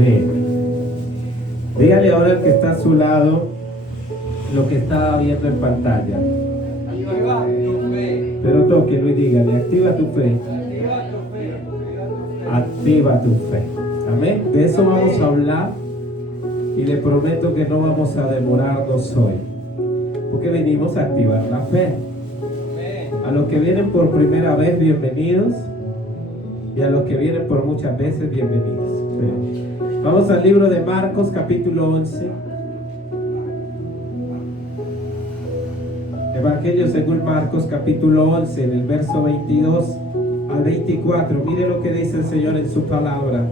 Amén. Dígale ahora al que está a su lado lo que está viendo en pantalla. Pero tóquelo y dígale, activa tu fe. Activa tu fe. Amén. De eso vamos a hablar y le prometo que no vamos a demorarnos hoy, porque venimos a activar la fe. A los que vienen por primera vez, bienvenidos, y a los que vienen por muchas veces, bienvenidos. Vamos al libro de Marcos, capítulo 11. Evangelio según Marcos, capítulo 11, del verso 22 al 24. Mire lo que dice el Señor en su palabra.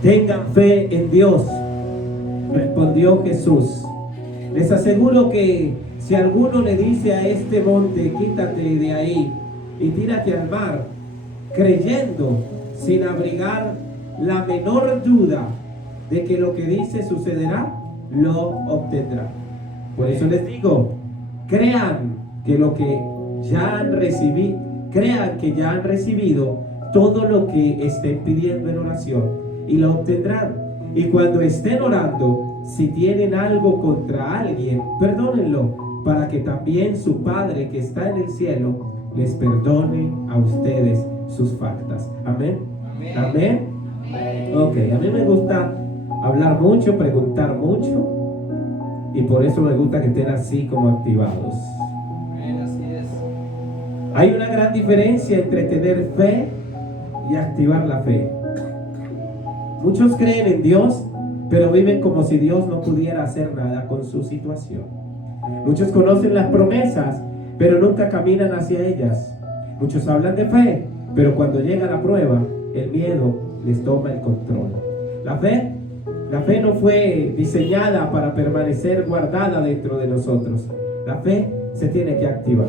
Tengan fe en Dios, respondió Jesús. Les aseguro que si alguno le dice a este monte, quítate de ahí y tírate al mar, creyendo sin abrigar la menor duda de que lo que dice sucederá, lo obtendrá. Por eso les digo, crean que ya han recibido todo lo que estén pidiendo en oración y lo obtendrán. Y cuando estén orando, si tienen algo contra alguien, perdónenlo, para que también su Padre que está en el cielo les perdone a ustedes sus faltas. Amén. Amén. Amén. Ok, a mí me gusta hablar mucho, preguntar mucho, y por eso me gusta que estén así como activados. Amén, así es. Hay una gran diferencia entre tener fe y activar la fe. Muchos creen en Dios, pero viven como si Dios no pudiera hacer nada con su situación. Muchos conocen las promesas, pero nunca caminan hacia ellas. Muchos hablan de fe, pero cuando llega la prueba, el miedo les toma el control. La fe no fue diseñada para permanecer guardada dentro de nosotros. La fe se tiene que activar.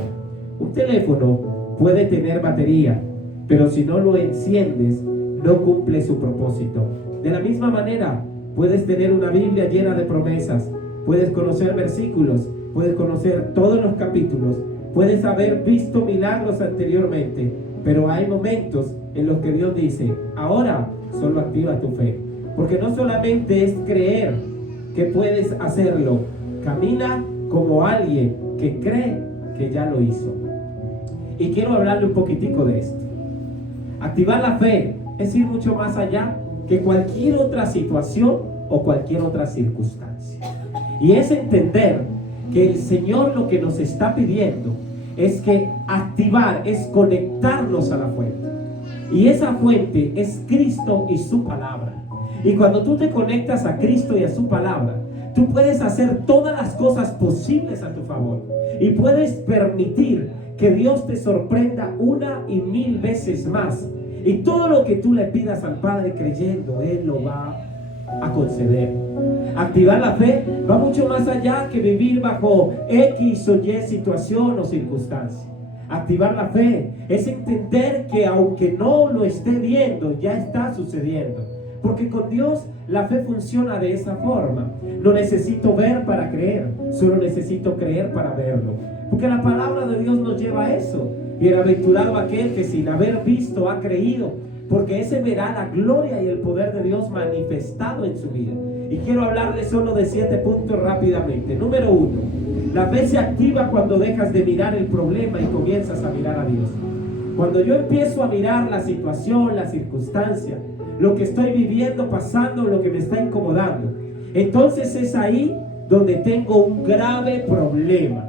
Un teléfono puede tener batería, pero si no lo enciendes, no cumple su propósito. De la misma manera, puedes tener una Biblia llena de promesas, puedes conocer versículos, puedes conocer todos los capítulos, puedes haber visto milagros anteriormente, pero hay momentos en los que Dios dice, ahora solo activa tu fe. Porque no solamente es creer que puedes hacerlo, camina como alguien que cree que ya lo hizo. Y quiero hablarle un poquitico de esto. Activar la fe es ir mucho más allá que cualquier otra situación o cualquier otra circunstancia. Y es entender que el Señor lo que nos está pidiendo es que activar, es conectarnos a la fuente. Y esa fuente es Cristo y su palabra. Y cuando tú te conectas a Cristo y a su palabra, tú puedes hacer todas las cosas posibles a tu favor. Y puedes permitir que Dios te sorprenda 1,000 veces más. Y todo lo que tú le pidas al Padre creyendo, Él lo va a conceder. Activar la fe va mucho más allá que vivir bajo X o Y situación o circunstancia. Activar la fe es entender que aunque no lo esté viendo, ya está sucediendo. Porque con Dios la fe funciona de esa forma. No necesito ver para creer, solo necesito creer para verlo. Porque la palabra de Dios nos lleva a eso. Bienaventurado aquel que sin haber visto ha creído, porque ese verá la gloria y el poder de Dios manifestado en su vida. Y quiero hablarles solo de 7 puntos rápidamente. Número 1, la fe se activa cuando dejas de mirar el problema y comienzas a mirar a Dios. Cuando yo empiezo a mirar la situación, la circunstancia, lo que estoy viviendo, pasando, lo que me está incomodando, entonces es ahí donde tengo un grave problema.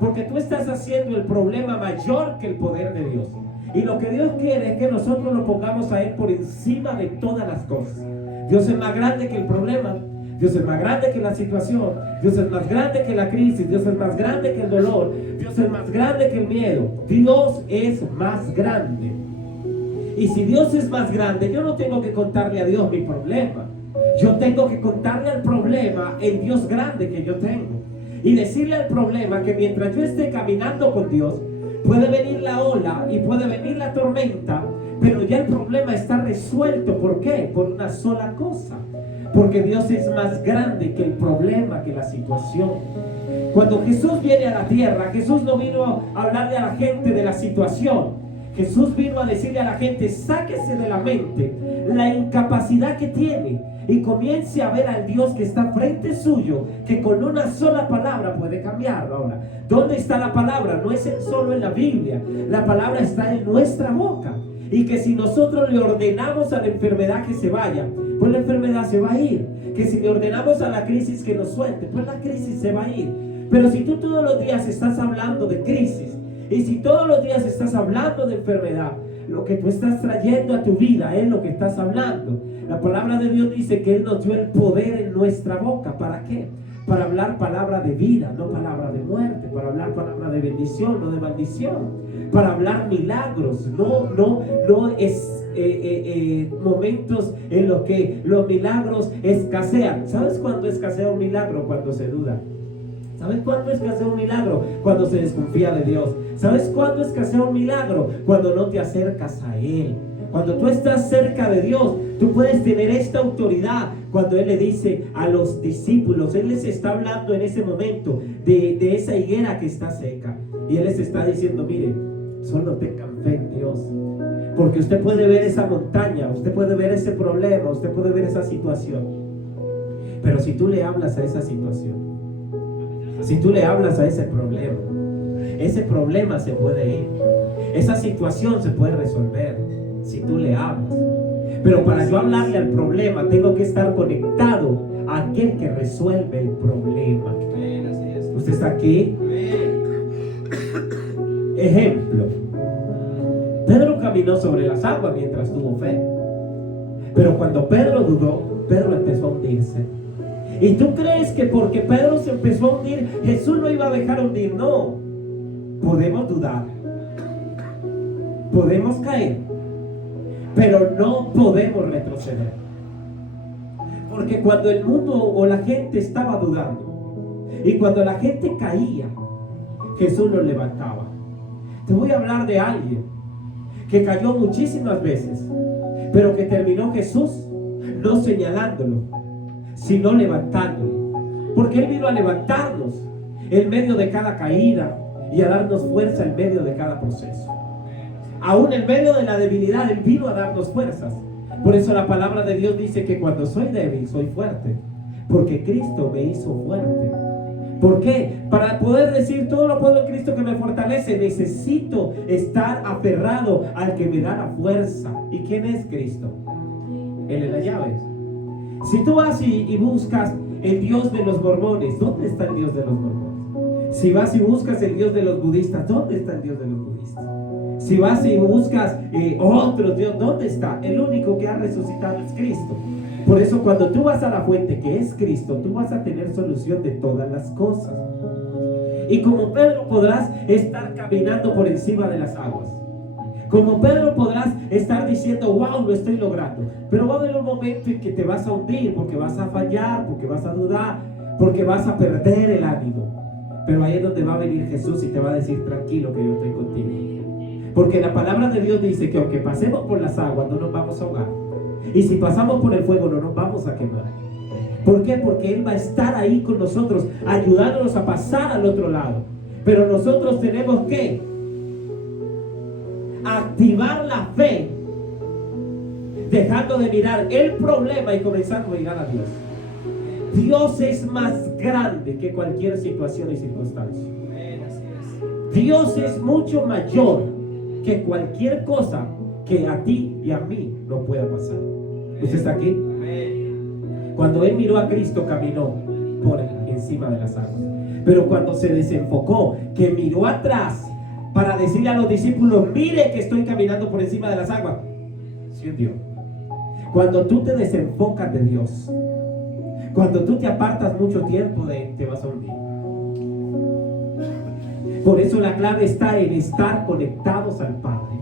Porque tú estás haciendo el problema mayor que el poder de Dios. Y lo que Dios quiere es que nosotros lo pongamos a Él por encima de todas las cosas. Dios es más grande que el problema. Dios es más grande que la situación. Dios es más grande que la crisis. Dios es más grande que el dolor. Dios es más grande que el miedo. Dios es más grande. Y si Dios es más grande, yo no tengo que contarle a Dios mi problema. Yo tengo que contarle al problema el Dios grande que yo tengo. Y decirle al problema que mientras yo esté caminando con Dios, puede venir la ola y puede venir la tormenta, pero ya el problema está resuelto. ¿Por qué? Por una sola cosa. Porque Dios es más grande que el problema, que la situación. Cuando Jesús viene a la tierra, Jesús no vino a hablarle a la gente de la situación. Jesús vino a decirle a la gente: sáquese de la mente la incapacidad que tiene y comience a ver al Dios que está frente suyo, que con una sola palabra puede cambiarlo. Ahora, ¿dónde está la palabra? No es solo en la Biblia, la palabra está en nuestra boca. Y que si nosotros le ordenamos a la enfermedad que se vaya, pues la enfermedad se va a ir. Que si le ordenamos a la crisis que nos suelte, pues la crisis se va a ir. Pero si tú todos los días estás hablando de crisis, y si todos los días estás hablando de enfermedad, lo que tú estás trayendo a tu vida es lo que estás hablando. La palabra de Dios dice que Él nos dio el poder en nuestra boca. ¿Para qué? Para hablar palabra de vida, no palabra de muerte. Para hablar palabra de bendición, no de maldición. Para hablar milagros, no es momentos en los que los milagros escasean. ¿Sabes cuándo escasea un milagro? Cuando se duda. ¿Sabes cuándo escasea un milagro? Cuando se desconfía de Dios. ¿Sabes cuándo escasea un milagro? Cuando no te acercas a Él. Cuando tú estás cerca de Dios, tú puedes tener esta autoridad. Cuando Él le dice a los discípulos, Él les está hablando en ese momento de esa higuera que está seca. Y Él les está diciendo: mire, solo tengan fe en Dios. Porque usted puede ver esa montaña, usted puede ver ese problema, usted puede ver esa situación. Pero si tú le hablas a esa situación, si tú le hablas a ese problema se puede ir. Esa situación se puede resolver si tú le hablas. Pero para yo hablarle al problema, tengo que estar conectado a aquel que resuelve el problema. ¿Usted está aquí? Ejemplo: Pedro caminó sobre las aguas mientras tuvo fe. Pero cuando Pedro dudó, Pedro empezó a hundirse. ¿Y tú crees que porque Pedro se empezó a hundir, Jesús lo iba a dejar hundir? No. Podemos dudar, podemos caer, pero no podemos retroceder. Porque cuando el mundo o la gente estaba dudando, y cuando la gente caía, Jesús lo levantaba. Te voy a hablar de alguien que cayó muchísimas veces, pero que terminó Jesús no señalándolo, sino levantándolo. Porque Él vino a levantarnos en medio de cada caída y a darnos fuerza en medio de cada proceso. Aún en medio de la debilidad, Él vino a darnos fuerzas. Por eso la palabra de Dios dice que cuando soy débil, soy fuerte. Porque Cristo me hizo fuerte. ¿Por qué? Para poder decir todo lo puedo en Cristo que me fortalece, necesito estar aferrado al que me da la fuerza. ¿Y quién es Cristo? Él es la llave. Si tú vas y buscas el Dios de los mormones, ¿dónde está el Dios de los mormones? Si vas y buscas el Dios de los budistas, ¿dónde está el Dios de los budistas? Si vas y buscas otro Dios, ¿dónde está? El único que ha resucitado es Cristo. Por eso cuando tú vas a la fuente que es Cristo, tú vas a tener solución de todas las cosas. Y como Pedro podrás estar caminando por encima de las aguas. Como Pedro podrás estar diciendo: wow, lo estoy logrando. Pero va a haber un momento en que te vas a hundir, porque vas a fallar, porque vas a dudar, porque vas a perder el ánimo. Pero ahí es donde va a venir Jesús y te va a decir: tranquilo, que yo estoy contigo. Porque la palabra de Dios dice que aunque pasemos por las aguas, no nos vamos a ahogar. Y si pasamos por el fuego, no nos vamos a quemar. ¿Por qué? Porque Él va a estar ahí con nosotros, ayudándonos a pasar al otro lado. Pero nosotros tenemos que activar la fe, dejando de mirar el problema y comenzando a mirar a Dios. Dios es más grande que cualquier situación y circunstancia. Dios es mucho mayor que cualquier cosa que a ti y a mí no pueda pasar. ¿Usted está aquí? Cuando Él miró a Cristo, caminó por encima de las aguas. Pero cuando se desenfocó, que miró atrás para decirle a los discípulos: mire que estoy caminando por encima de las aguas, se hundió. Cuando tú te desenfocas de Dios, cuando tú te apartas mucho tiempo de Él, te vas a hundir. Por eso la clave está en estar conectados al Padre.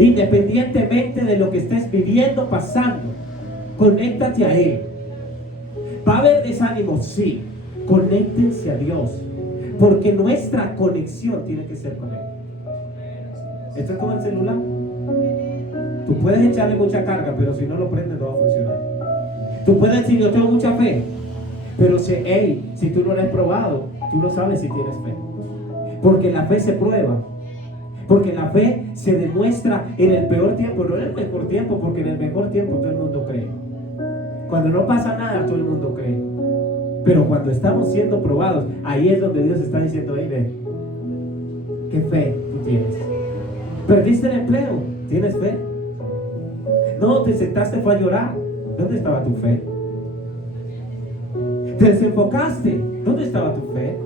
Independientemente de lo que estés viviendo, pasando, conéctate a Él. ¿Va a haber desánimo? Sí. Conéctense a Dios, porque nuestra conexión tiene que ser con Él. Esto es como el celular. Tú puedes echarle mucha carga, pero si no lo prendes no va a funcionar. Tú puedes decir: yo tengo mucha fe, pero si tú no lo has probado, tú no sabes si tienes fe. Porque la fe se prueba. Porque la fe se demuestra en el peor tiempo, no en el mejor tiempo, porque en el mejor tiempo todo el mundo cree. Cuando no pasa nada, todo el mundo cree. Pero cuando estamos siendo probados, ahí es donde Dios está diciendo: hey, ve, ¿qué fe tú tienes? ¿Perdiste el empleo? ¿Tienes fe? No, te sentaste, fue a llorar. ¿Dónde estaba tu fe? ¿Te desenfocaste? ¿Dónde estaba tu fe?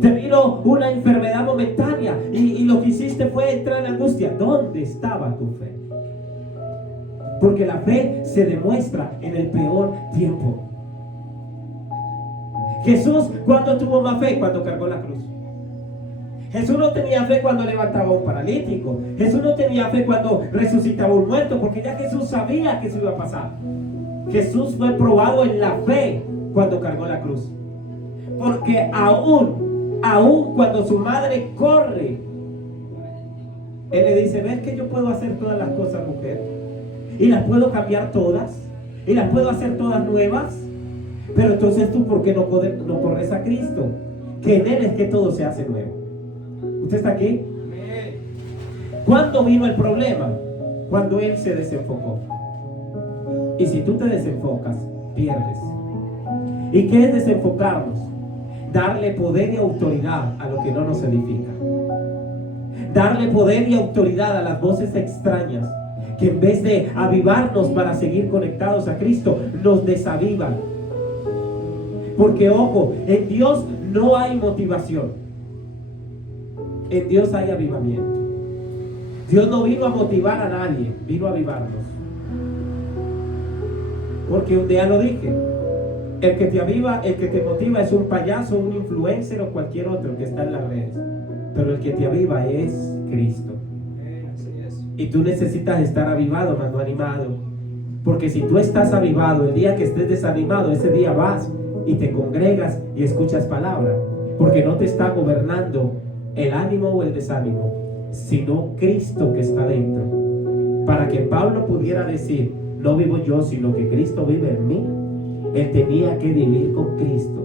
Te vino una enfermedad momentánea y lo que hiciste fue entrar en angustia. ¿Dónde estaba tu fe? Porque la fe se demuestra en el peor tiempo. Jesús, ¿cuándo tuvo más fe? Cuando cargó la cruz. Jesús no tenía fe cuando levantaba a un paralítico. Jesús no tenía fe cuando resucitaba a un muerto, porque ya Jesús sabía que eso iba a pasar. Jesús fue probado en la fe cuando cargó la cruz. Porque aún cuando su madre corre, Él le dice: ¿ves que yo puedo hacer todas las cosas, mujer? Y las puedo cambiar todas. Y las puedo hacer todas nuevas. Pero entonces tú, ¿por qué no corres a Cristo? Que en Él es que todo se hace nuevo. ¿Usted está aquí? ¿Cuándo vino el problema? Cuando Él se desenfocó. Y si tú te desenfocas, pierdes. ¿Y qué es desenfocarnos? Darle poder y autoridad a lo que no nos edifica. Darle poder y autoridad a las voces extrañas que en vez de avivarnos para seguir conectados a Cristo, nos desavivan. Porque ojo, en Dios no hay motivación. En Dios hay avivamiento. Dios no vino a motivar a nadie, vino a avivarnos. Porque un día lo dije: el que te aviva, el que te motiva es un payaso, un influencer o cualquier otro que está en las redes. Pero el que te aviva es Cristo. Y tú necesitas estar avivado, más no animado. Porque si tú estás avivado, el día que estés desanimado, ese día vas y te congregas y escuchas palabra. Porque no te está gobernando el ánimo o el desánimo, sino Cristo que está dentro. Para que Pablo pudiera decir: no vivo yo, sino que Cristo vive en mí. Él tenía que vivir con Cristo,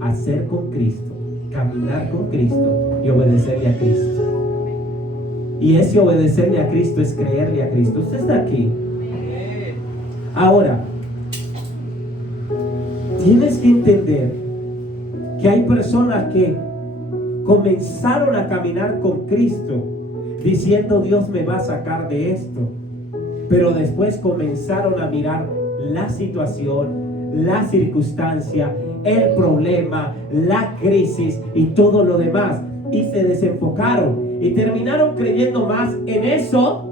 hacer con Cristo, caminar con Cristo y obedecerle a Cristo. Y ese obedecerle a Cristo es creerle a Cristo. Usted está aquí. Ahora, tienes que entender que hay personas que comenzaron a caminar con Cristo diciendo: Dios me va a sacar de esto. Pero después comenzaron a mirar la situación, la circunstancia, el problema, la crisis y todo lo demás, y se desenfocaron y terminaron creyendo más en eso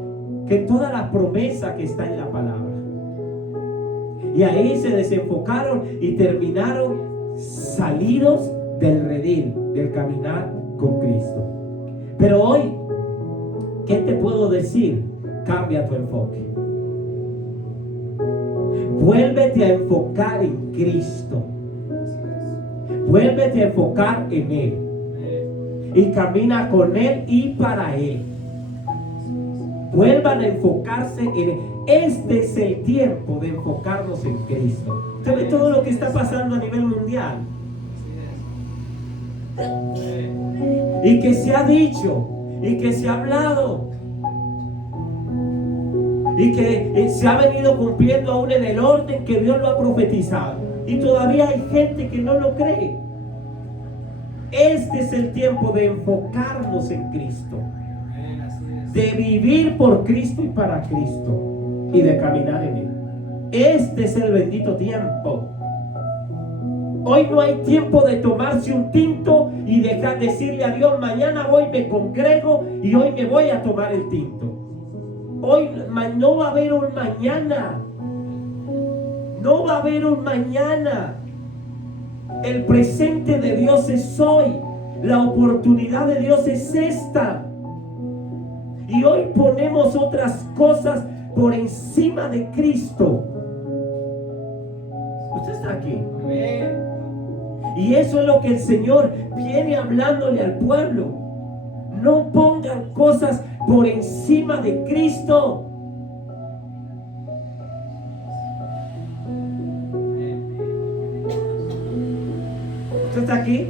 que en toda la promesa que está en la palabra. Y ahí se desenfocaron y terminaron salidos del redil, del caminar con Cristo. Pero hoy, ¿qué te puedo decir? Cambia tu enfoque. Vuélvete a enfocar en Cristo. Vuélvete a enfocar en Él. Y camina con Él y para Él. Vuelvan a enfocarse en Él. Este es el tiempo de enfocarnos en Cristo. Usted ve todo lo que está pasando a nivel mundial. Y que se ha dicho, y que se ha hablado, y que se ha venido cumpliendo aún en el orden que Dios lo ha profetizado. Y todavía hay gente que no lo cree. Este es el tiempo de enfocarnos en Cristo, de vivir por Cristo y para Cristo, y de caminar en Él. Este es el bendito tiempo. Hoy no hay tiempo de tomarse un tinto y dejar decirle a Dios: mañana voy, me congrego y hoy me voy a tomar el tinto. Hoy no va a haber un mañana. No va a haber un mañana. El presente de Dios es hoy. La oportunidad de Dios es esta. Y hoy ponemos otras cosas por encima de Cristo. Usted está aquí. Amén. Y eso es lo que el Señor viene hablándole al pueblo. No pongan cosas por encima de Cristo. ¿Usted está aquí?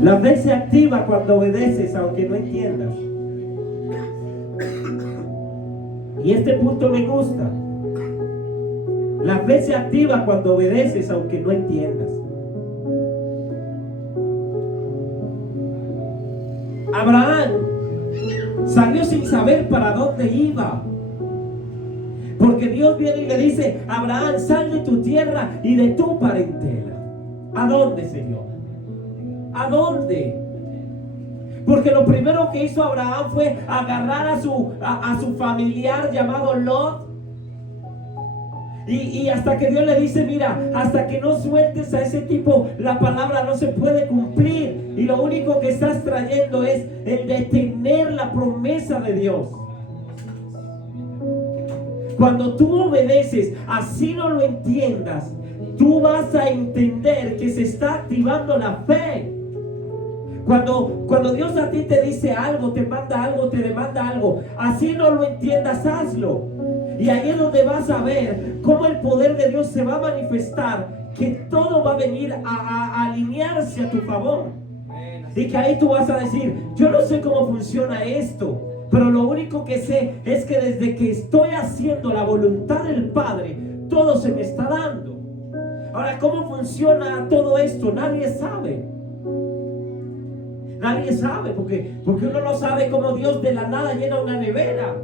La fe se activa cuando obedeces aunque no entiendas. Y este punto me gusta. La fe se activa cuando obedeces aunque no entiendas. Abraham salió sin saber para dónde iba. Porque Dios viene y le dice: Abraham, sal de tu tierra y de tu parentela. ¿A dónde, Señor? ¿A dónde? Porque lo primero que hizo Abraham fue agarrar a su familiar llamado Lot. Y hasta que Dios le dice: mira, hasta que no sueltes a ese tipo, la palabra no se puede cumplir. Y lo único que estás trayendo es el detener la promesa de Dios. Cuando tú obedeces, así no lo entiendas, tú vas a entender que se está activando la fe. Cuando Dios a ti te dice algo, te manda algo, te demanda algo, así no lo entiendas, hazlo. Y ahí es donde vas a ver cómo el poder de Dios se va a manifestar, que todo va a venir a alinearse a tu favor. Y que ahí tú vas a decir: yo no sé cómo funciona esto, pero lo único que sé es que desde que estoy haciendo la voluntad del Padre, todo se me está dando. Ahora, ¿cómo funciona todo esto? Nadie sabe. Nadie sabe, porque uno no sabe cómo Dios de la nada llena una nevera,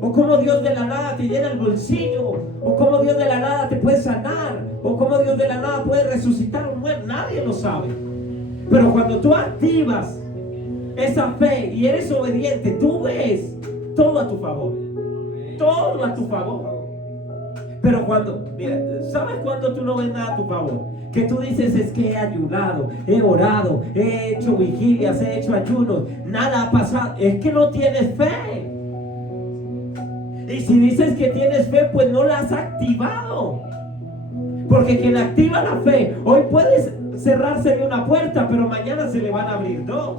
o cómo Dios de la nada te llena el bolsillo, o cómo Dios de la nada te puede sanar, o cómo Dios de la nada puede resucitar a un muerto. Nadie lo sabe. Pero cuando tú activas esa fe y eres obediente, tú ves todo a tu favor. Todo a tu favor. Pero mira, ¿sabes cuando tú no ves nada a tu favor? Que tú dices: es que he ayunado, he orado, he hecho vigilias, he hecho ayunos, nada ha pasado. Es que no tienes fe. Y si dices que tienes fe, pues no la has activado. Porque quien activa la fe, hoy puedes cerrarse de una puerta, pero mañana se le van a abrir dos.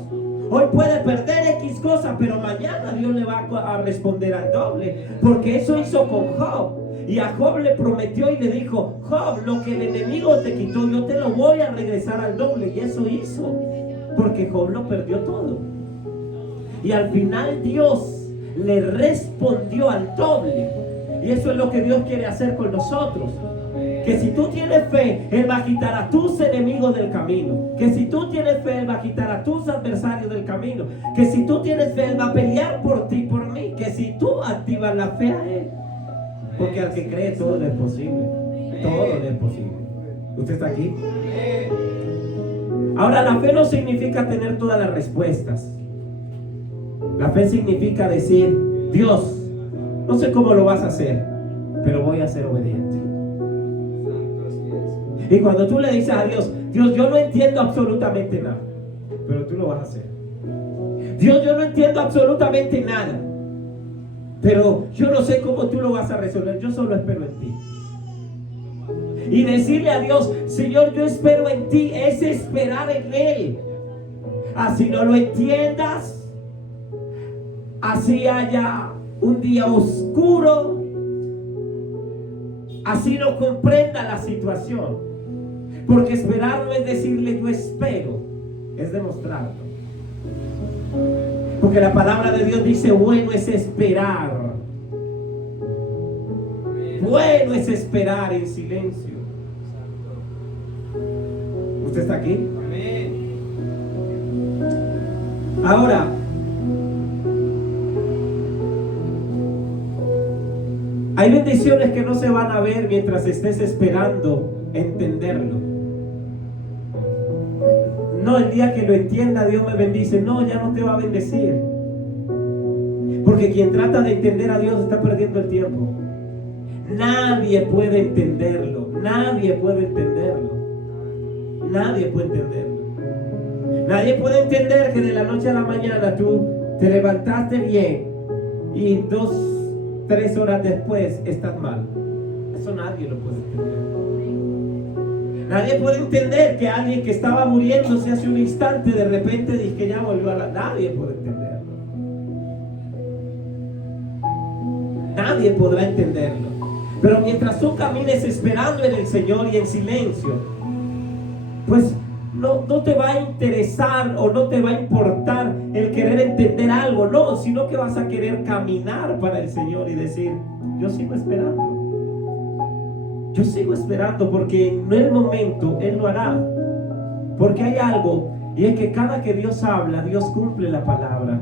Hoy puede perder X cosa, pero mañana Dios le va a responder al doble. Porque eso hizo con Job. Y a Job le prometió y le dijo: Job, lo que el enemigo te quitó, yo te lo voy a regresar al doble. Y eso hizo, porque Job lo perdió todo. Y al final Dios le respondió al doble. Y eso es lo que Dios quiere hacer con nosotros. Que si tú tienes fe, Él va a quitar a tus enemigos del camino. Que si tú tienes fe, Él va a quitar a tus adversarios del camino. Que si tú tienes fe, Él va a pelear por ti y por mí. Que si tú activas la fe a Él, porque al que cree todo le es posible. Todo le es posible. ¿Usted está aquí? Ahora, la fe no significa tener todas las respuestas. La fe significa decir: Dios, no sé cómo lo vas a hacer, pero voy a ser obediente. Y cuando tú le dices a Dios: Dios, yo no entiendo absolutamente nada, pero tú lo vas a hacer. Dios, yo no entiendo absolutamente nada, pero yo no sé cómo tú lo vas a resolver. Yo solo espero en ti. Y decirle a Dios: Señor, yo espero en ti, es esperar en Él. Así no lo entiendas, así haya un día oscuro, así no comprenda la situación. Porque esperar no es decirle yo espero, es demostrarlo. Porque la palabra de Dios dice: bueno es esperar. Bueno es esperar en silencio. ¿Usted está aquí? Ahora, hay bendiciones que no se van a ver mientras estés esperando entenderlo. No, el día que lo entienda, Dios me bendice. No, ya no te va a bendecir. Porque quien trata de entender a Dios está perdiendo el tiempo. Nadie puede entenderlo. Nadie puede entenderlo. Nadie puede entenderlo. Nadie puede entender que de la noche a la mañana tú te levantaste bien y 2, 3 horas después estás mal. Eso nadie lo puede entender. Nadie puede entender que alguien que estaba muriéndose hace un instante de repente dice que ya volvió a la... Nadie puede entenderlo. Nadie podrá entenderlo. Pero mientras tú camines esperando en el Señor y en silencio, pues no te va a interesar o no te va a importar el querer entender algo, no, sino que vas a querer caminar para el Señor y decir, yo sigo esperando porque en el momento Él lo hará. Porque hay algo, y es que cada que Dios habla, Dios cumple la palabra.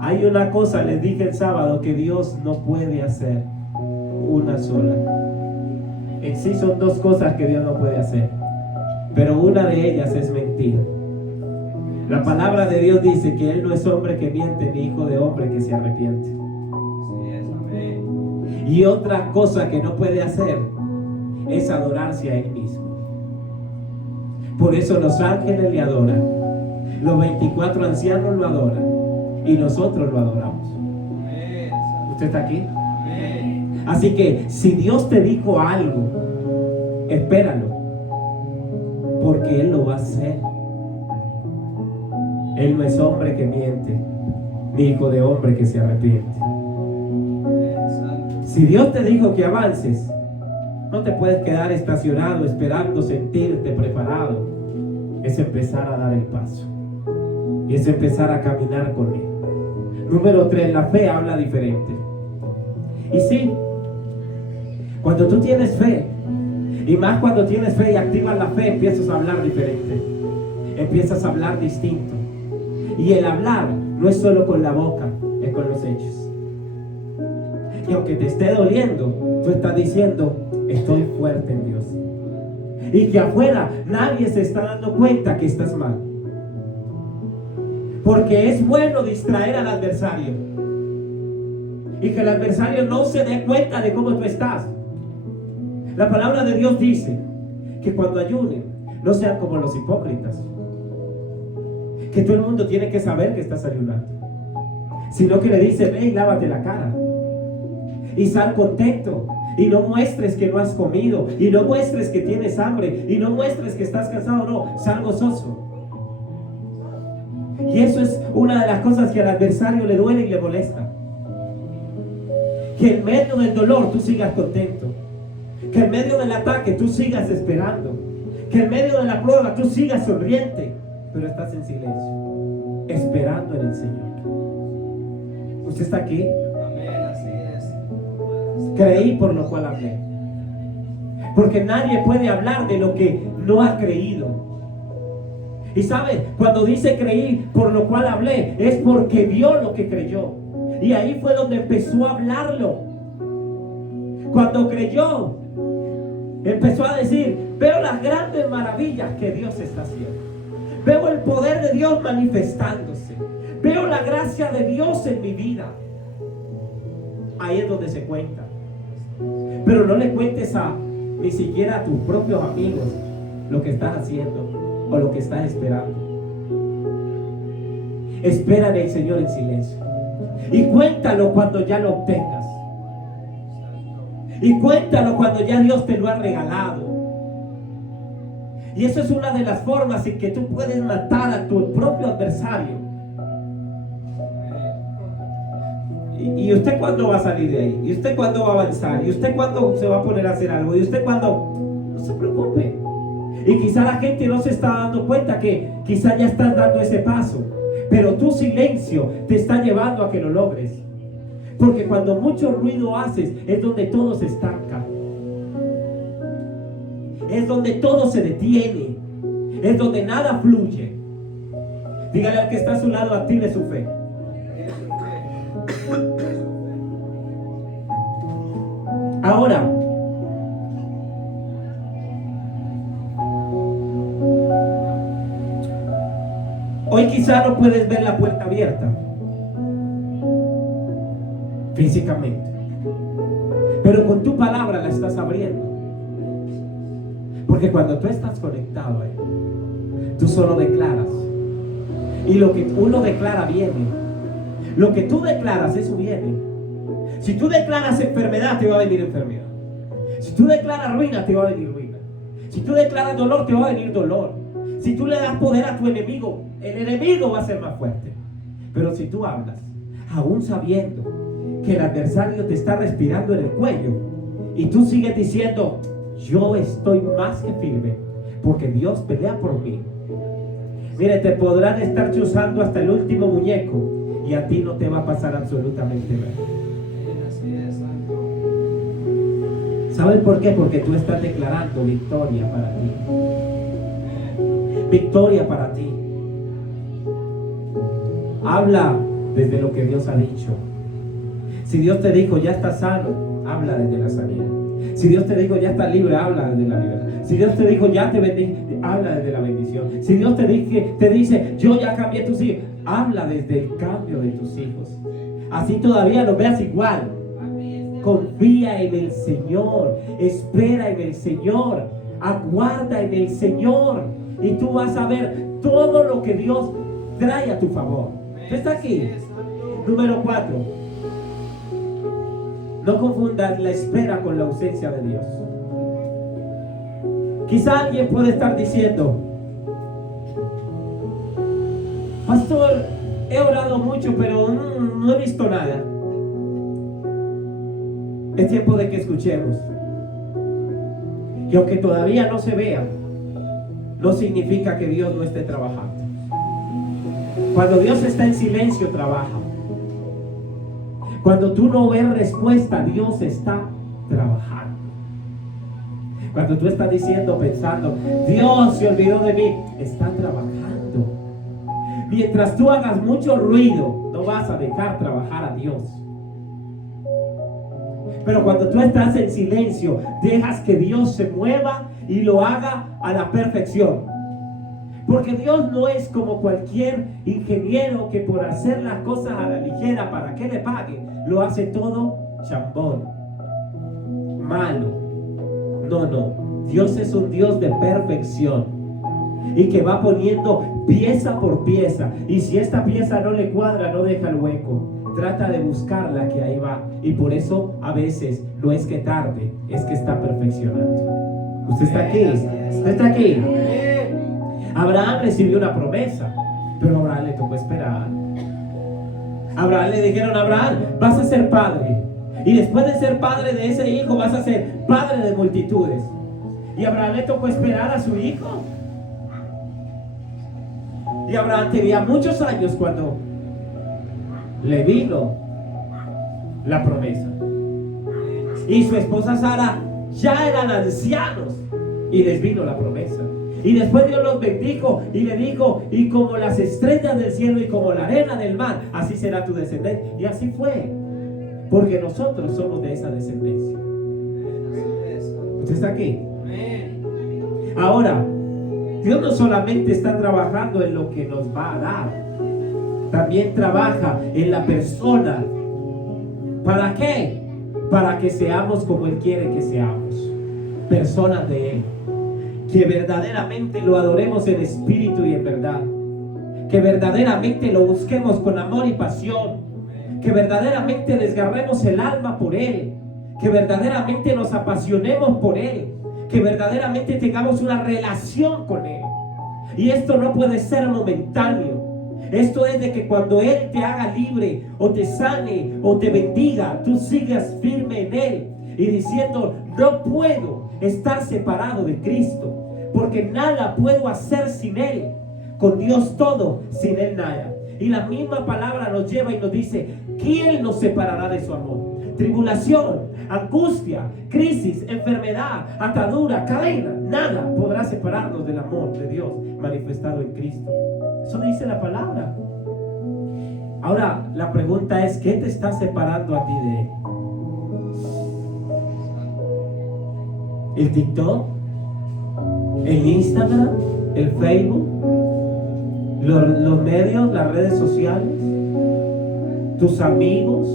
Hay una cosa, les dije el sábado, que Dios no puede hacer, una sola. En sí son dos cosas que Dios no puede hacer, pero una de ellas es mentir. La palabra de Dios dice que Él no es hombre que miente, ni hijo de hombre que se arrepiente. Y otra cosa que no puede hacer es adorarse a Él mismo. Por eso los ángeles le adoran, los 24 ancianos lo adoran y nosotros lo adoramos. ¿Usted está aquí? Así que si Dios te dijo algo, espéralo, porque Él lo va a hacer. Él no es hombre que miente, ni hijo de hombre que se arrepiente. Si Dios te dijo que avances, no te puedes quedar estacionado esperando sentirte preparado. Es empezar a dar el paso. Y es empezar a caminar con Él. Número 3, la fe habla diferente. Y sí, cuando tú tienes fe, y más cuando tienes fe y activas la fe, empiezas a hablar diferente. Empiezas a hablar distinto. Y el hablar no es solo con la boca, es con los hechos. Y aunque te esté doliendo, tú estás diciendo, estoy fuerte en Dios. Y que afuera nadie se está dando cuenta que estás mal. Porque es bueno distraer al adversario. Y que el adversario no se dé cuenta de cómo tú estás. La palabra de Dios dice que cuando ayunen, no sean como los hipócritas. Que todo el mundo tiene que saber que estás ayunando. Sino que le dice, ve y lávate la cara. Y sal contento. Y no muestres que no has comido. Y no muestres que tienes hambre. Y no muestres que estás cansado. No, sal gozoso. Y eso es una de las cosas que al adversario le duele y le molesta. Que en medio del dolor tú sigas contento. Que en medio del ataque tú sigas esperando. Que en medio de la prueba tú sigas sonriente. Pero estás en silencio, esperando en el Señor. ¿Usted está aquí? Amén, así es. Creí por lo cual hablé. Porque nadie puede hablar de lo que no ha creído. Y sabe, cuando dice creí por lo cual hablé, es porque vio lo que creyó. Y ahí fue donde empezó a hablarlo. Cuando creyó, empezó a decir, veo las grandes maravillas que Dios está haciendo. Veo el poder de Dios manifestándose. Veo la gracia de Dios en mi vida. Ahí es donde se cuenta. Pero no le cuentes ni siquiera a tus propios amigos lo que estás haciendo o lo que estás esperando. Espera en el Señor en silencio. Y cuéntalo cuando ya lo obtengas. Y cuéntalo cuando ya Dios te lo ha regalado. Y eso es una de las formas en que tú puedes matar a tu propio adversario. ¿Y usted cuándo va a salir de ahí? ¿Y usted cuándo va a avanzar? ¿Y usted cuándo se va a poner a hacer algo? ¿Y usted cuándo? No se preocupe. Y quizá la gente no se está dando cuenta que quizá ya estás dando ese paso. Pero tu silencio te está llevando a que lo logres. Porque cuando mucho ruido haces es donde todo se estanca. Es donde todo se detiene. Es donde nada fluye. Dígale al que está a su lado, active su fe. Ahora, hoy quizá no puedes ver la puerta abierta físicamente, pero con tu palabra la estás abriendo. Porque cuando tú estás conectado a Él, tú solo declaras. Y lo que uno declara viene. Lo que tú declaras, eso viene. Si tú declaras enfermedad, te va a venir enfermedad. Si tú declaras ruina, te va a venir ruina. Si tú declaras dolor, te va a venir dolor. Si tú le das poder a tu enemigo, el enemigo va a ser más fuerte. Pero si tú hablas, aún sabiendo que el adversario te está respirando en el cuello, y tú sigues diciendo, yo estoy más que firme, porque Dios pelea por mí. Mire, te podrán estar chuzando hasta el último muñeco y a ti no te va a pasar absolutamente nada. Así es, Santo. ¿Saben por qué? Porque tú estás declarando victoria para ti. Victoria para ti. Habla desde lo que Dios ha dicho. Si Dios te dijo ya estás sano, habla desde la sanidad. Si Dios te dijo ya estás libre, habla desde la libertad. Si Dios te dijo ya te bendijo, habla desde la bendición. Si Dios te dice yo ya cambié tus hijos, habla desde el cambio de tus hijos. Así todavía lo veas igual. Confía en el Señor, espera en el Señor, aguarda en el Señor y tú vas a ver todo lo que Dios trae a tu favor. ¿Está aquí? Número 4. No confundas la espera con la ausencia de Dios. Quizá alguien puede estar diciendo: pastor, he orado mucho, pero no he visto nada. Es tiempo de que escuchemos. Y aunque todavía no se vea, no significa que Dios no esté trabajando. Cuando Dios está en silencio, trabaja. Cuando tú no ves respuesta, Dios está trabajando. Cuando tú estás diciendo, pensando, Dios se olvidó de mí, está trabajando. Mientras tú hagas mucho ruido, no vas a dejar trabajar a Dios. Pero cuando tú estás en silencio, dejas que Dios se mueva y lo haga a la perfección. Porque Dios no es como cualquier ingeniero que por hacer las cosas a la ligera para que le pague, lo hace todo chambón, malo. No. Dios es un Dios de perfección y que va poniendo pieza por pieza. Y si esta pieza no le cuadra, no deja el hueco. Trata de buscarla que ahí va. Y por eso a veces no es que tarde, es que está perfeccionando. ¿Usted está aquí? ¿Usted está aquí? Abraham recibió una promesa, pero a Abraham le tocó esperar. A Abraham le dijeron: Abraham, vas a ser padre, y después de ser padre de ese hijo vas a ser padre de multitudes. Y a Abraham le tocó esperar a su hijo. Y Abraham tenía muchos años cuando le vino la promesa. Y su esposa Sara ya eran ancianos y les vino la promesa. Y después Dios los bendijo y le dijo: y como las estrellas del cielo y como la arena del mar, así será tu descendencia. Y así fue, porque nosotros somos de esa descendencia. ¿Usted está aquí? Ahora, Dios no solamente está trabajando en lo que nos va a dar, también trabaja en la persona. ¿Para qué? Para que seamos como Él quiere que seamos, personas de Él. Que verdaderamente lo adoremos en espíritu y en verdad. Que verdaderamente lo busquemos con amor y pasión. Que verdaderamente desgarremos el alma por Él. Que verdaderamente nos apasionemos por Él. Que verdaderamente tengamos una relación con Él. Y esto no puede ser momentáneo. Esto es de que cuando Él te haga libre, o te sane, o te bendiga, tú sigas firme en Él y diciendo: no puedo estar separado de Cristo, porque nada puedo hacer sin Él. Con Dios todo, sin Él nada. Y la misma palabra nos lleva y nos dice: ¿quién nos separará de su amor? Tribulación, angustia, crisis, enfermedad, atadura, cadena, nada podrá separarnos del amor de Dios manifestado en Cristo. Eso dice la palabra. Ahora la pregunta es: ¿qué te está separando a ti de Él? ¿El TikTok? ¿El Instagram? ¿El Facebook? ¿Los medios? ¿Las redes sociales? ¿Tus amigos?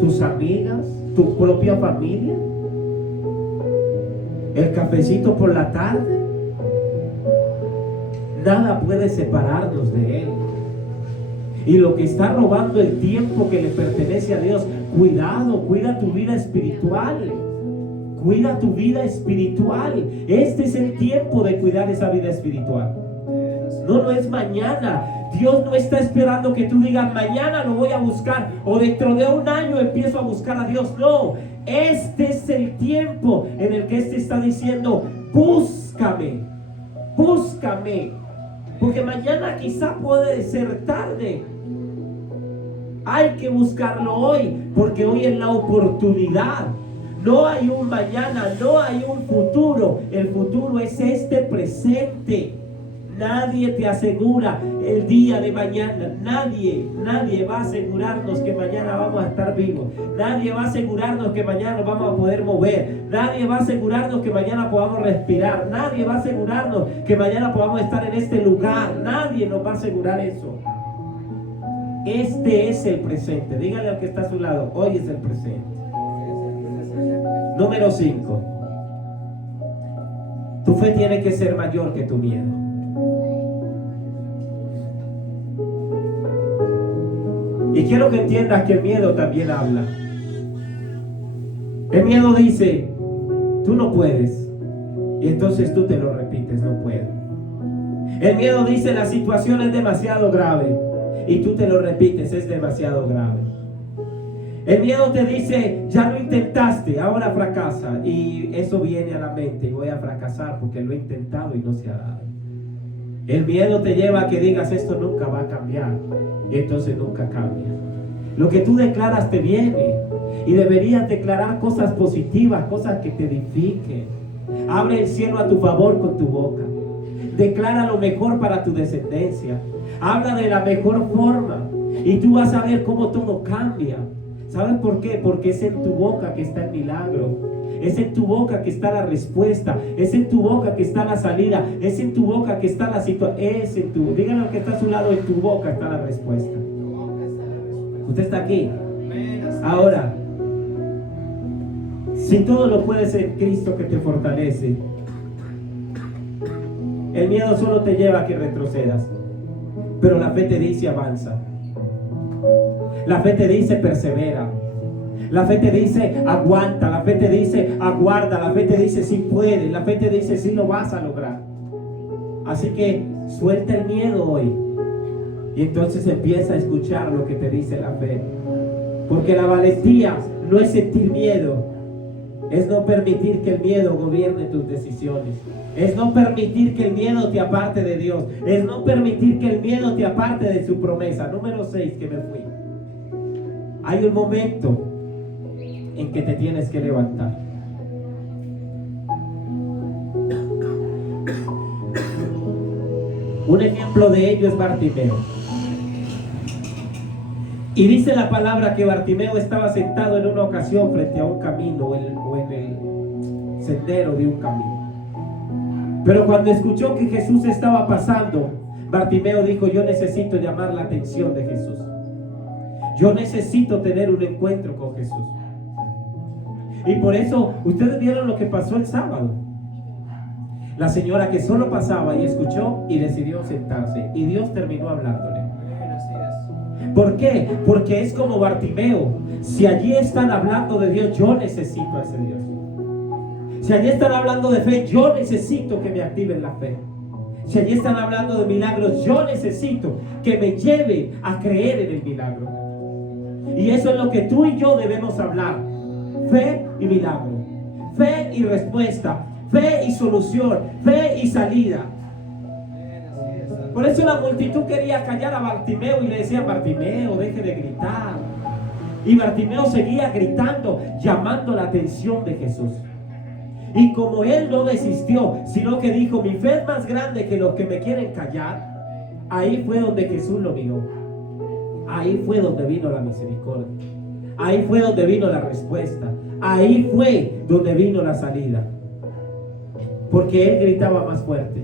¿Tus amigas? ¿Tu propia familia? ¿El cafecito por la tarde? Nada puede separarnos de Él. Y lo que está robando el tiempo que le pertenece a Dios, cuidado, cuida tu vida espiritual. Cuida tu vida espiritual. Este es el tiempo de cuidar esa vida espiritual. No es mañana. Dios no está esperando que tú digas: mañana lo voy a buscar, o dentro de un año empiezo a buscar a Dios. No, este es el tiempo en el que este está diciendo: búscame búscame, porque mañana quizá puede ser tarde. Hay que buscarlo hoy, porque hoy es la oportunidad. No hay un mañana, no hay un futuro. El futuro es este presente. Nadie te asegura el día de mañana. Nadie va a asegurarnos que mañana vamos a estar vivos. Nadie va a asegurarnos que mañana nos vamos a poder mover. Nadie va a asegurarnos que mañana podamos respirar. Nadie va a asegurarnos que mañana podamos estar en este lugar. Nadie nos va a asegurar eso. Este es el presente. Dígale al que está a su lado, hoy es el presente. Número 5. Tu fe tiene que ser mayor que tu miedo. Y quiero que entiendas que el miedo también habla. El miedo dice, tú no puedes. Y entonces tú te lo repites, no puedo. El miedo dice, la situación es demasiado grave. Y tú te lo repites, es demasiado grave. El miedo te dice, ya lo intentaste, ahora fracasa. Y eso viene a la mente, voy a fracasar porque lo he intentado y no se ha dado. El miedo te lleva a que digas, esto nunca va a cambiar. Y entonces nunca cambia. Lo que tú declaras te viene. Y deberías declarar cosas positivas, cosas que te edifiquen. Abre el cielo a tu favor con tu boca. Declara lo mejor para tu descendencia. Habla de la mejor forma. Y tú vas a ver cómo todo cambia. ¿Sabes por qué? Porque es en tu boca que está el milagro. Es en tu boca que está la respuesta. Es en tu boca que está la salida. Es en tu boca que está la situación. Díganle al que está a su lado, en tu boca está la respuesta. Usted está aquí. Ahora, si todo lo puede ser Cristo que te fortalece, el miedo solo te lleva a que retrocedas. Pero la fe te dice avanza. La fe te dice persevera. La fe te dice aguanta. La fe te dice aguarda. La fe te dice sí puedes. La fe te dice sí lo vas a lograr. Así que suelta el miedo hoy. Y entonces empieza a escuchar lo que te dice la fe. Porque la valentía no es sentir miedo. Es no permitir que el miedo gobierne tus decisiones. Es no permitir que el miedo te aparte de Dios. Es no permitir que el miedo te aparte de su promesa. Número 6, que me fui. Hay un momento en que te tienes que levantar. Un ejemplo de ello es Bartimeo. Y dice la palabra que Bartimeo estaba sentado en una ocasión frente a un camino o en el sendero de un camino. Pero cuando escuchó que Jesús estaba pasando, Bartimeo dijo, yo necesito llamar la atención de Jesús. Yo necesito tener un encuentro con Jesús. Y por eso, ustedes vieron lo que pasó el sábado. La señora que solo pasaba y escuchó y decidió sentarse. Y Dios terminó hablándole. ¿Por qué? Porque es como Bartimeo. Si allí están hablando de Dios, yo necesito a ese Dios. Si allí están hablando de fe, yo necesito que me activen la fe. Si allí están hablando de milagros, yo necesito que me lleven a creer en el milagro. Y eso es lo que tú y yo debemos hablar. Fe y milagro. Fe y respuesta. Fe y solución. Fe y salida. Por eso la multitud quería callar a Bartimeo y le decían, Bartimeo, deje de gritar. Y Bartimeo seguía gritando, llamando la atención de Jesús. Y como él no desistió, sino que dijo, mi fe es más grande que los que me quieren callar, ahí fue donde Jesús lo miró. Ahí fue donde vino la misericordia. Ahí fue donde vino la respuesta. Ahí fue donde vino la salida. Porque él gritaba más fuerte.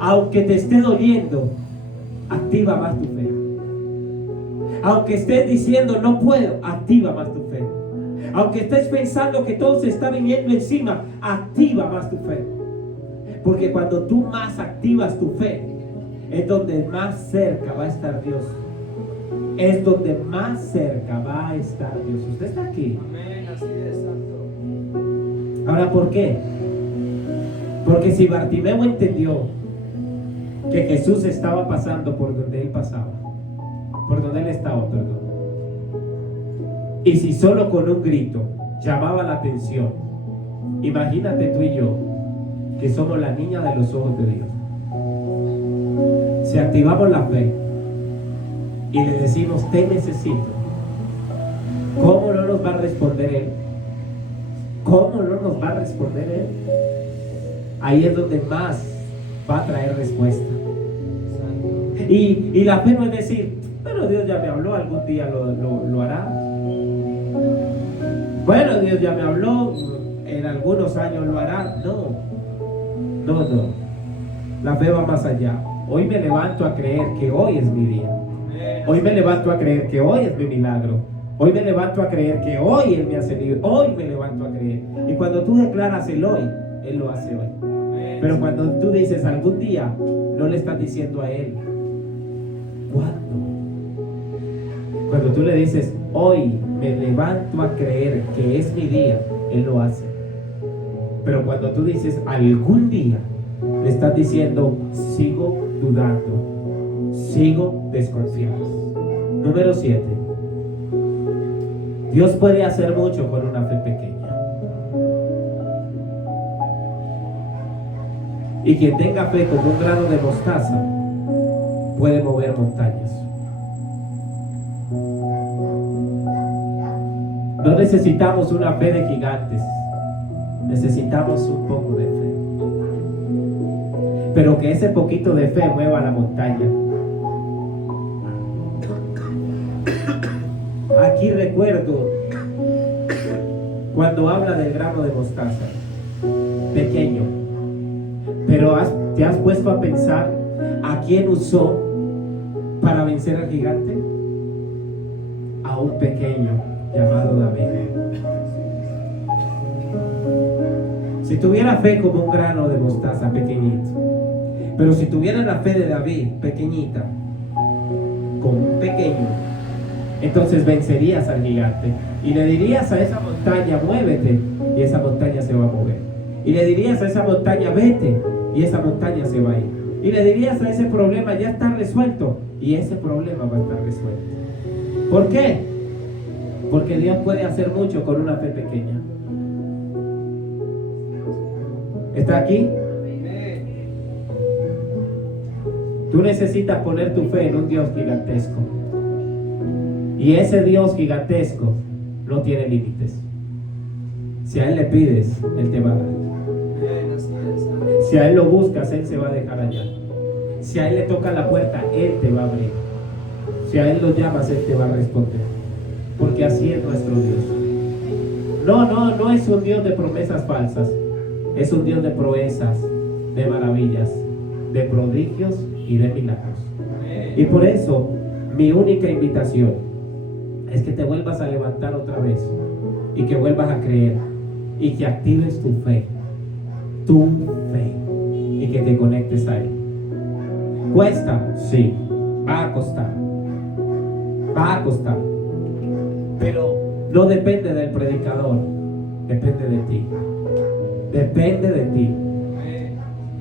Aunque te esté doliendo, activa más tu fe. Aunque estés diciendo no puedo, activa más tu fe. Aunque estés pensando que todo se está viniendo encima, activa más tu fe. Porque cuando tú más activas tu fe, es donde más cerca va a estar Dios. Es donde más cerca va a estar Dios. Usted está aquí. Amén, así es, santo. Ahora, ¿por qué? Porque si Bartimeo entendió que Jesús estaba pasando por donde él pasaba, por donde él estaba, perdón, y si solo con un grito llamaba la atención, imagínate tú y yo, que somos la niña de los ojos de Dios. Si activamos la fe y le decimos, te necesito, ¿cómo no nos va a responder Él? ¿Cómo no nos va a responder Él? Ahí es donde más va a traer respuesta. Y la fe no es decir, pero Dios ya me habló, algún día lo hará. Bueno, Dios ya me habló, en algunos años lo hará. No. La fe va más allá. Hoy me levanto a creer que hoy es mi día. Hoy me levanto a creer que hoy es mi milagro. Hoy me levanto a creer que hoy Él me hace libre. Hoy me levanto a creer. Y cuando tú declaras el hoy, Él lo hace hoy. Pero cuando tú dices algún día, no le estás diciendo a Él ¿cuándo? Cuando tú le dices hoy me levanto a creer que es mi día, Él lo hace. Pero cuando tú dices algún día, le estás diciendo sigo dudando, sigo desconfiado. Número 7. Dios puede hacer mucho con una fe pequeña. Y quien tenga fe como un grano de mostaza puede mover montañas. No necesitamos una fe de gigantes, necesitamos un poco de fe. Pero que ese poquito de fe mueva la montaña. Aquí recuerdo cuando habla del grano de mostaza, pequeño. Pero ¿te has puesto a pensar a quién usó para vencer al gigante? A un pequeño llamado David. Si tuviera fe como un grano de mostaza pequeñito, pero si tuviera la fe de David pequeñita, como un pequeño, entonces vencerías al gigante y le dirías a esa montaña muévete y esa montaña se va a mover, y le dirías a esa montaña vete y esa montaña se va a ir, y le dirías a ese problema ya está resuelto y ese problema va a estar resuelto. ¿Por qué? Porque Dios puede hacer mucho con una fe pequeña. ¿Está aquí? Tú necesitas poner tu fe en un Dios gigantesco. Y ese Dios gigantesco no tiene límites. Si a Él le pides, Él te va a dar. Si a Él lo buscas, Él se va a dejar hallar. Si a Él le toca la puerta, Él te va a abrir. Si a Él lo llamas, Él te va a responder. Porque así es nuestro Dios. No es un Dios de promesas falsas. Es un Dios de proezas, de maravillas, de prodigios y de milagros. Y por eso, mi única invitación es que te vuelvas a levantar otra vez y que vuelvas a creer y que actives tu fe y que te conectes a Él. ¿Cuesta? Sí, va a costar, pero no depende del predicador, depende de ti. Depende de ti.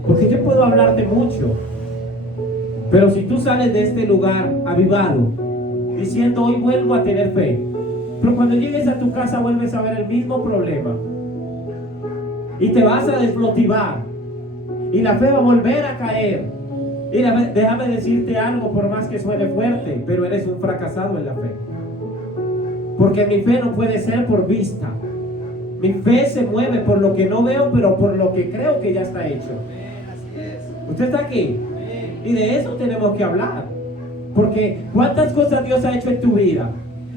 Porque yo puedo hablarte mucho, pero si tú sales de este lugar avivado, diciendo hoy vuelvo a tener fe, pero cuando llegues a tu casa vuelves a ver el mismo problema y te vas a desmotivar y la fe va a volver a caer. Y déjame decirte algo, por más que suene fuerte, pero eres un fracasado en la fe. Porque mi fe no puede ser por vista. Mi fe se mueve por lo que no veo, pero por lo que creo que ya está hecho. ¿Usted está aquí? Y de eso tenemos que hablar. Porque ¿cuántas cosas Dios ha hecho en tu vida?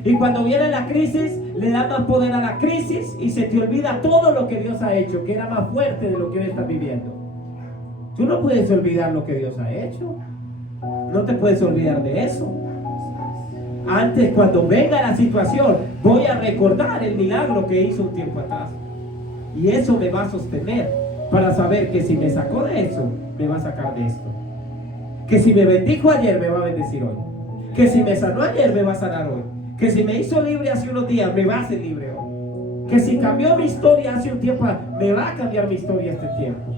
Y cuando viene la crisis, le da más poder a la crisis y se te olvida todo lo que Dios ha hecho, que era más fuerte de lo que hoy estás viviendo. Tú no puedes olvidar lo que Dios ha hecho. No te puedes olvidar de eso. Antes, cuando venga la situación, voy a recordar el milagro que hizo un tiempo atrás. Y eso me va a sostener para saber que si me sacó de eso, me va a sacar de esto. Que si me bendijo ayer, me va a bendecir hoy. Que si me sanó ayer, me va a sanar hoy. Que si me hizo libre hace unos días, me va a hacer libre hoy. Que si cambió mi historia hace un tiempo, me va a cambiar mi historia este tiempo.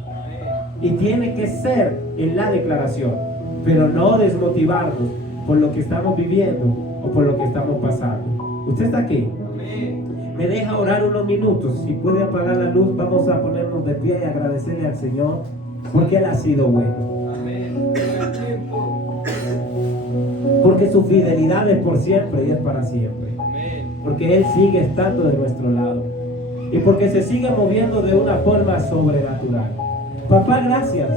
Y tiene que ser en la declaración, pero no desmotivarnos por lo que estamos viviendo o por lo que estamos pasando. ¿Usted está aquí? Me deja orar unos minutos. Si puede apagar la luz, vamos a ponernos de pie y agradecerle al Señor porque Él ha sido bueno. porque su fidelidad es por siempre y es para siempre. Porque Él sigue estando de nuestro lado y porque se sigue moviendo de una forma sobrenatural. Papá, gracias.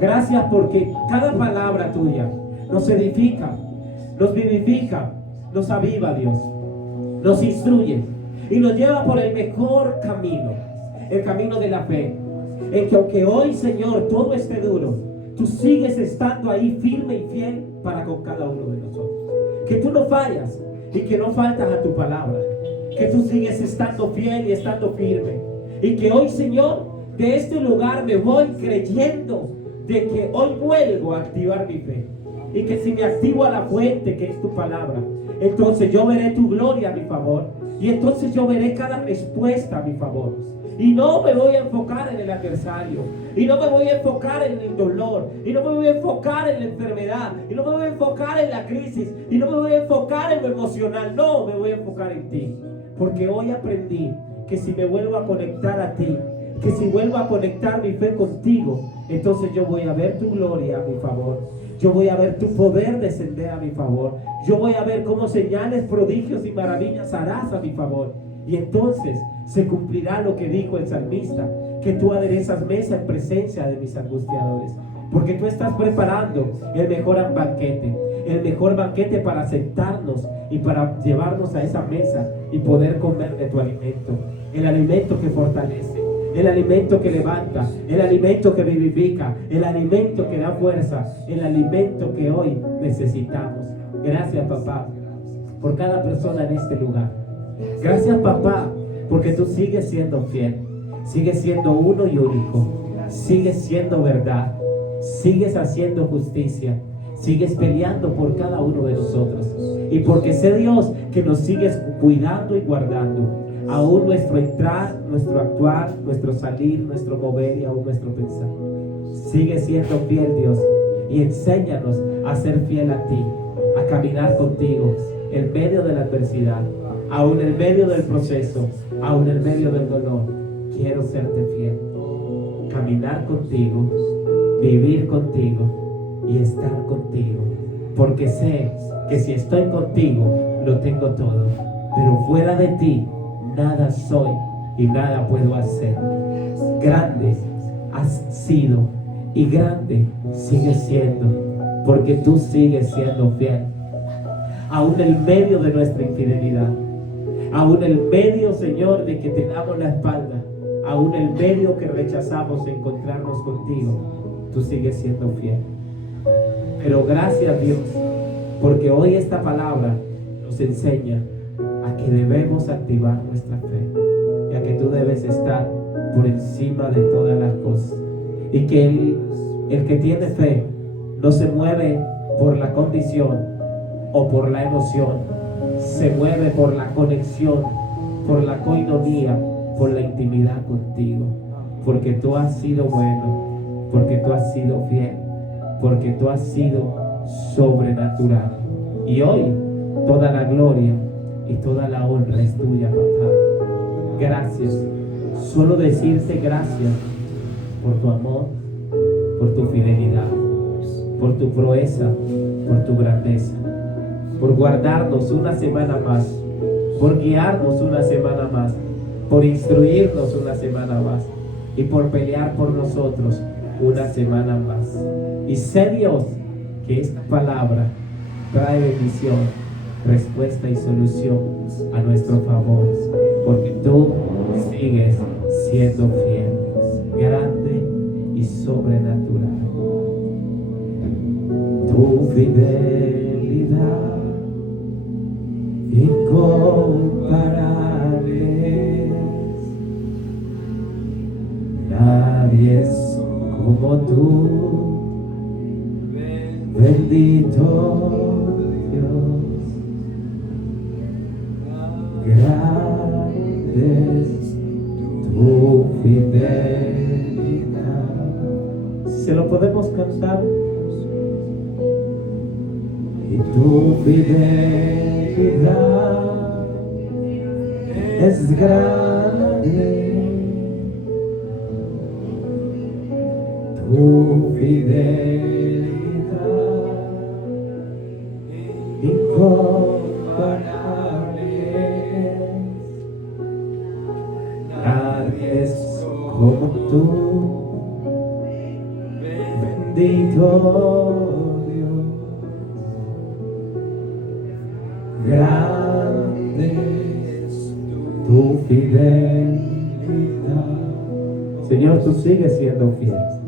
Gracias porque cada palabra tuya nos edifica, nos vivifica, nos aviva, Dios, nos instruye y nos lleva por el mejor camino, el camino de la fe, en que aunque hoy, Señor, todo esté duro, tú sigues estando ahí firme y fiel para con cada uno de nosotros. Que tú no fallas y que no faltas a tu palabra, que tú sigues estando fiel y estando firme, y que hoy, Señor, de este lugar me voy creyendo de que hoy vuelvo a activar mi fe, y que si me activo a la fuente que es tu palabra, entonces yo veré tu gloria a mi favor, y entonces yo veré cada respuesta a mi favor, y no me voy a enfocar en el adversario, y no me voy a enfocar en el dolor, y no me voy a enfocar en la enfermedad, y no me voy a enfocar en la crisis, y no me voy a enfocar en lo emocional. No, me voy a enfocar en ti, porque hoy aprendí que si me vuelvo a conectar a ti, que si vuelvo a conectar mi fe contigo, entonces yo voy a ver tu gloria a mi favor, yo voy a ver tu poder descender a mi favor, yo voy a ver cómo señales, prodigios y maravillas harás a mi favor, y entonces se cumplirá lo que dijo el salmista, que tú aderezas mesa en presencia de mis angustiadores, porque tú estás preparando el mejor banquete para sentarnos y para llevarnos a esa mesa y poder comer de tu alimento, el alimento que fortalece, el alimento que levanta, el alimento que vivifica, el alimento que da fuerza, el alimento que hoy necesitamos. Gracias, papá, por cada persona en este lugar. Gracias, papá, porque tú sigues siendo fiel, sigues siendo uno y único, sigues siendo verdad, sigues haciendo justicia, sigues peleando por cada uno de nosotros, y porque sé, Dios, que nos sigues cuidando y guardando, aún nuestro entrar, nuestro actuar, nuestro salir, nuestro mover y aún nuestro pensar. Sigue siendo fiel, Dios, y enséñanos a ser fiel a ti, a caminar contigo en medio de la adversidad, aún en medio del proceso, aún en medio del dolor. Quiero serte fiel, caminar contigo, vivir contigo y estar contigo, porque sé que si estoy contigo lo tengo todo, pero fuera de ti nada soy y nada puedo hacer. Grande has sido y grande sigues siendo, porque tú sigues siendo fiel, aún en medio de nuestra infidelidad, aún en medio, Señor, de que te damos la espalda, aún en medio que rechazamos encontrarnos contigo, tú sigues siendo fiel. Pero gracias, Dios, porque hoy esta palabra nos enseña a que debemos activar nuestra fe y a que tú debes estar por encima de todas las cosas, y que el que tiene fe no se mueve por la condición o por la emoción, se mueve por la conexión, por la coinonía, por la intimidad contigo, porque tú has sido bueno, porque tú has sido fiel, porque tú has sido sobrenatural, y hoy toda la gloria y toda la honra es tuya, papá. Gracias. Solo decirte gracias por tu amor, por tu fidelidad, por tu proeza, por tu grandeza, por guardarnos una semana más, por guiarnos una semana más, por instruirnos una semana más y por pelear por nosotros una semana más. Y sé, Dios, que esta palabra trae bendición, respuesta y solución a nuestro favor, porque tú sigues siendo fiel, grande y sobrenatural. Tu fidelidad incomparable, nadie es como tú, bendito Dios. Grande es tu fidelidad. Se lo podemos cantar. Y tu fidelidad es grande, tu fidelidad tú, bendito Dios, grande es tu fidelidad. Señor, tú sigues siendo fiel.